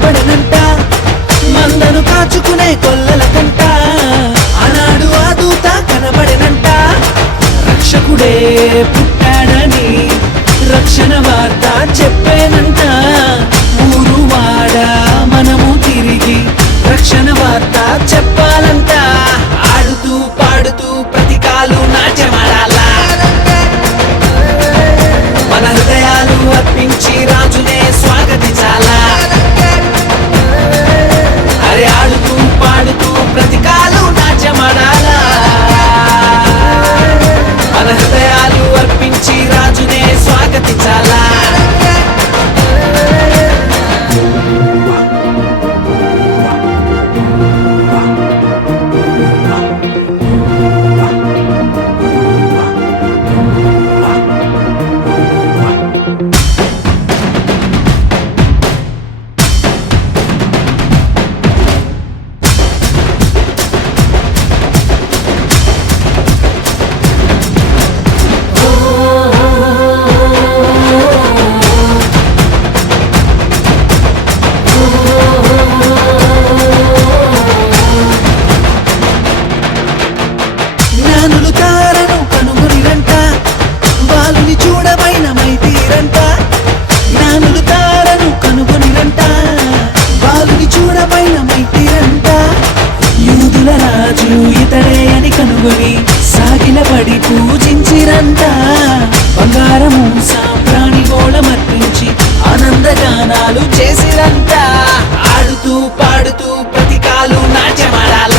కనబడనంట మందను కాచుకునే కొల్లల కంట ఆనాడు ఆ దూత కనబడనంట రక్షకుడే పుట్టాడని రక్షణ వార్త చెప్పేనంట ఊరు వాడ మనము తిరిగి రక్షణ వార్త చెప్పాలంట ఆడుతూ పాడుతూ ప్రతి కాలు నాట్యమాడాలా మన హృదయాలు అర్పించి రాజునే స్వాగతించాలా అరే ఆడుతూ పాడుతూ ప్రతి కాలు నాట్యమాడాలా మన హృదయాలు అర్పించి రాజునే స్వాగతించాలా జ్ఞానులు తారను కనుగొనిరంట బాలుని చూడబైన మైతీరంట జ్ఞానులు తారను కనుగొనిరంట బాలుని చూడబైన మైతీరంట యూదుల రాజు ఇతడే అని కనుగొని సాగిలపడి పూజించిరంట బంగారము సాంబ్రాణి గోళమర్పించి ఆనందగానాలు చేసిరంట ఆడుతూ పాడుతూ ప్రతి కాలు నాట్యమాడాల